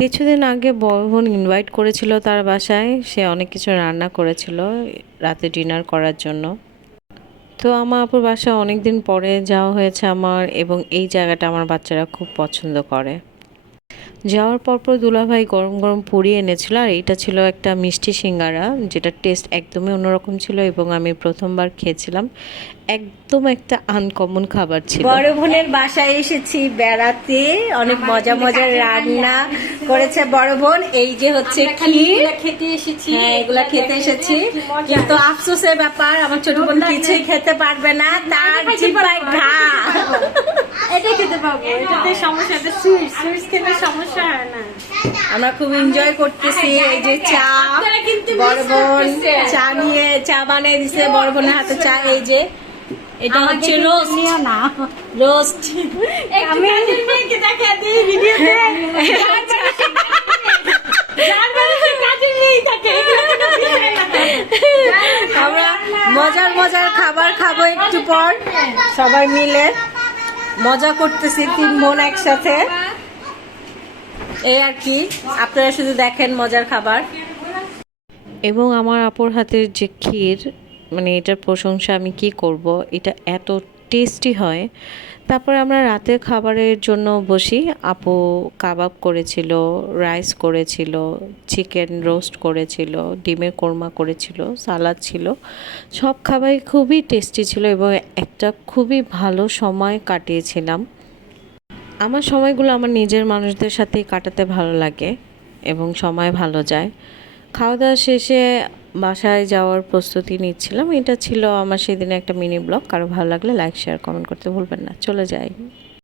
কিছুদিন আগে বড় বোন ইনভাইট করেছিল তার বাসায়, সে অনেক কিছু রান্না করেছিল রাতে ডিনার করার জন্য। তো আমার আপুর বাসায় অনেক দিন পরে যাওয়া হয়েছে আমার, এবং এই জায়গাটা আমার বাচ্চারা খুব পছন্দ করে। যাওয়ার পরপর দুলাভাই গরম গরম পুরি এনেছিল, আর এইটা ছিল একটা মিষ্টি সিঙ্গারা, যেটা টেস্ট একদমই অন্যরকম ছিল এবং আমি প্রথমবার খেয়েছিলাম। একদম একটা আনকমন খাবার ছিল। বড় বোনের বাসায় এসেছি বেড়াতে, অনেক মজা মজার রান্না করেছে বড় বোন। এই যে হচ্ছে ক্ষীর খেতে এসেছি। হ্যাঁ, এগুলা খেতে এসেছি, কিন্তু আফসোসের ব্যাপার আমার ছোট বোন কিছুই খেতে পারবে না, তার জিহ্বায় ঘা। এটা খেতে পাবো, এটাতে সমস্যা, এটা সুইটস খেতে সমস্যা হয় না। আমরা খুব এনজয় করতেছি। এই যে চা, বড় বোন চা বানিয়ে দিছে, বড় বোনের হাতে চা। এই যে এটা হচ্ছে রোস্ট, না রোস্ট। আমি মেয়েকে দেখা দিই ভিডিওতে, আমরা মজার মজার খাবার খাবো একটু পর, সবাই মিলে মজা করতেছি, 3 বোন একসাথে। এই আর কি, আপনারা শুধু দেখেন মজার খাবার। এবং আমার আপুর হাতের যে ক্ষীর, মানে এটার প্রশংসা আমি কি করব, এটা এত টেস্টি হয়। তারপরে আমরা রাতের খাবারের জন্য বসি। আপু কাবাব করেছিল, রাইস করেছিল, চিকেন রোস্ট করেছিল, ডিমের কোরমা করেছিল, সালাদ ছিল। সব খাবারই খুবই টেস্টি ছিল এবং একটা খুবই ভালো সময় কাটিয়েছিলাম। আমার সময়গুলো আমার নিজের মানুষদের সাথেই কাটাতে ভালো লাগে এবং সময় ভালো যায়। খাওয়া দাওয়া শেষে বাসায় যাওয়ার প্রস্তুতি নিচ্ছিলাম। এটা ছিল আমার সেদিনে একটা মিনি ব্লগ। কারো ভালো লাগলে লাইক শেয়ার কমেন্ট করতে ভুলবেন না। চলে যাই।